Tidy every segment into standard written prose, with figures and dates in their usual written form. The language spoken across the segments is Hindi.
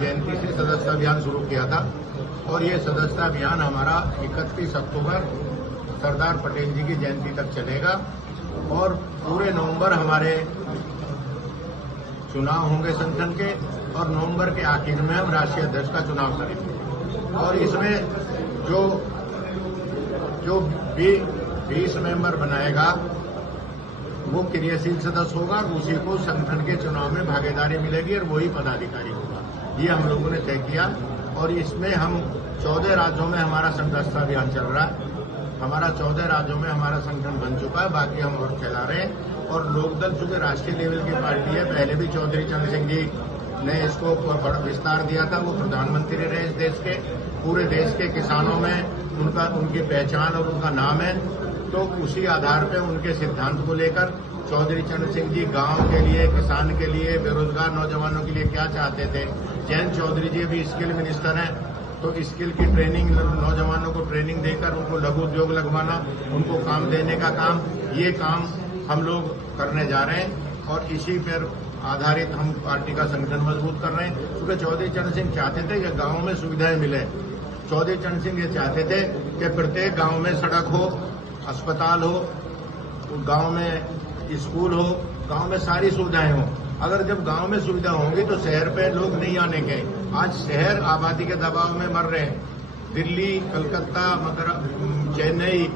जयंती से सदस्यता अभियान शुरू किया था और ये सदस्यता अभियान हमारा 31 अक्टूबर सरदार पटेल जी की जयंती तक चलेगा और पूरे नवंबर हमारे चुनाव होंगे संगठन के और नवंबर के आखिर में हम राष्ट्रीय अध्यक्ष का चुनाव करेंगे और इसमें जो 20 मेंबर बनाएगा वो क्रियाशील सदस्य होगा और उसी को संगठन के चुनाव में भागीदारी मिलेगी और वही पदाधिकारी होगा। ये हम लोगों ने तय किया और इसमें हम 14 राज्यों में हमारा सदस्यता अभियान चल रहा है। हमारा 14 राज्यों में हमारा संगठन बन चुका है, बाकी हम और फैला रहे हैं। और लोकदल चूंकि राष्ट्रीय लेवल की पार्टी है, पहले भी चौधरी चरण सिंह जी ने इसको बड़ा विस्तार दिया था। वो प्रधानमंत्री रहे इस देश के, पूरे देश के किसानों में उनकी पहचान और उनका नाम है। तो उसी आधार पर उनके सिद्धांत को लेकर चौधरी चरण सिंह जी गांव के लिए, किसान के लिए, बेरोजगार नौजवानों के लिए क्या चाहते थे। जयंत चौधरी जी भी स्किल मिनिस्टर हैं, तो स्किल की ट्रेनिंग, नौजवानों को ट्रेनिंग देकर उनको लघु उद्योग लगवाना, उनको काम देने का काम, ये काम हम लोग करने जा रहे हैं और इसी पर आधारित हम पार्टी का संगठन मजबूत कर रहे हैं। क्योंकि चौधरी चरण सिंह चाहते थे कि गांव में सुविधाएं मिले। चौधरी चरण सिंह ये चाहते थे कि प्रत्येक गांव में सड़क हो, अस्पताल हो, गांव में स्कूल हो, गांव में सारी सुविधाएं हो। अगर जब गांव में सुविधा होंगी तो शहर पे लोग नहीं आने के। आज शहर आबादी के दबाव में मर रहे हैं। दिल्ली, कलकत्ता, चेन्नई,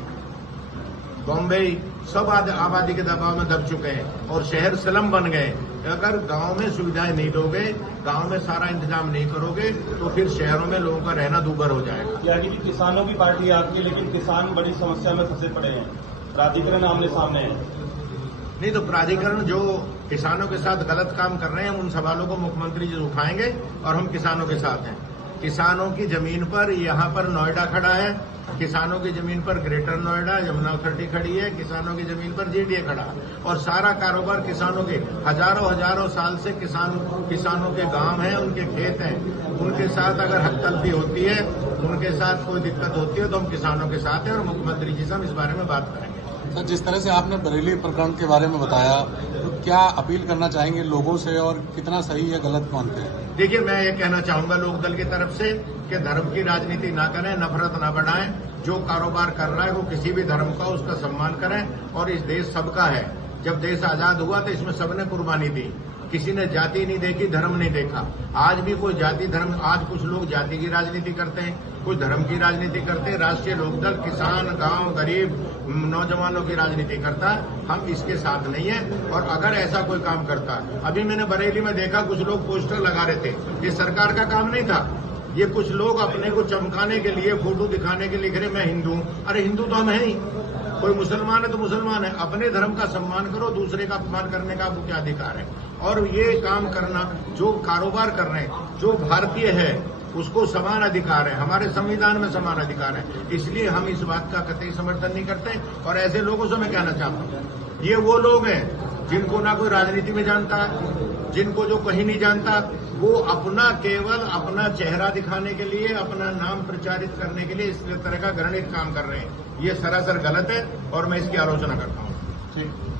बॉम्बे सब आबादी के दबाव में दब चुके हैं और शहर स्लम बन गए। अगर गांव में सुविधाएं नहीं दोगे, गांव में सारा इंतजाम नहीं करोगे तो फिर शहरों में लोगों का रहना दूभर हो जाएगा। यानी कि किसानों की पार्टी आपकी, लेकिन किसान बड़ी समस्या में फंसे पड़े हैं, प्राधिकरण आमने सामने है। नहीं तो प्राधिकरण जो किसानों के साथ गलत काम कर रहे हैं उन सवालों को मुख्यमंत्री जी उठाएंगे और हम किसानों के साथ हैं। किसानों की जमीन पर यहाँ पर नोएडा खड़ा है, किसानों की जमीन पर ग्रेटर नोएडा, यमुना अथॉरिटी खड़ी है, किसानों की जमीन पर जेडीए खड़ा है और सारा कारोबार किसानों के हजारों साल से किसानों के गांव हैं, उनके खेत हैं। उनके साथ अगर हकतलफी होती है, उनके साथ कोई दिक्कत होती है तो हम किसानों के साथ हैं और मुख्यमंत्री जी से हम इस बारे में बात करेंगे। सर, जिस तरह से आपने बरेली प्रकरण के बारे में बताया, तो क्या अपील करना चाहेंगे लोगों से और कितना सही या गलत मानते हैं? देखिए, मैं ये कहना चाहूंगा लोकदल की तरफ से कि धर्म की राजनीति ना करें, नफरत ना बढ़ाएं। जो कारोबार कर रहा है वो किसी भी धर्म का, उसका सम्मान करें और इस देश सबका है। जब देश आजाद हुआ तो इसमें सबने कुर्बानी दी, किसी ने जाति नहीं देखी, धर्म नहीं देखा। आज भी कोई जाति धर्म, आज कुछ लोग जाति की राजनीति करते हैं, कुछ धर्म की राजनीति करते हैं। राष्ट्रीय लोकदल किसान, गांव, गरीब, नौजवानों की राजनीति करता है। हम इसके साथ नहीं है और अगर ऐसा कोई काम करता है, अभी मैंने बरेली में देखा कुछ लोग पोस्टर लगा रहे थे, ये सरकार का काम नहीं था। ये कुछ लोग अपने को चमकाने के लिए, फोटो दिखाने के लिए लिख रहे मैं हिंदू हूं। अरे हिंदू तो हम है ही, कोई मुसलमान है तो मुसलमान है। अपने धर्म का सम्मान करो, दूसरे का अपमान करने का आपको क्या अधिकार है? और ये काम करना, जो कारोबार कर रहे हैं, जो भारतीय है उसको समान अधिकार है, हमारे संविधान में समान अधिकार है। इसलिए हम इस बात का कतई समर्थन नहीं करते और ऐसे लोगों से मैं कहना चाहता हूं, ये वो लोग हैं जिनको ना कोई राजनीति में जानता है, जिनको जो कहीं नहीं जानता, वो केवल अपना चेहरा दिखाने के लिए, अपना नाम प्रचारित करने के लिए इस तरह का घृणित काम कर रहे हैं। ये सरासर गलत है और मैं इसकी आलोचना करता हूं।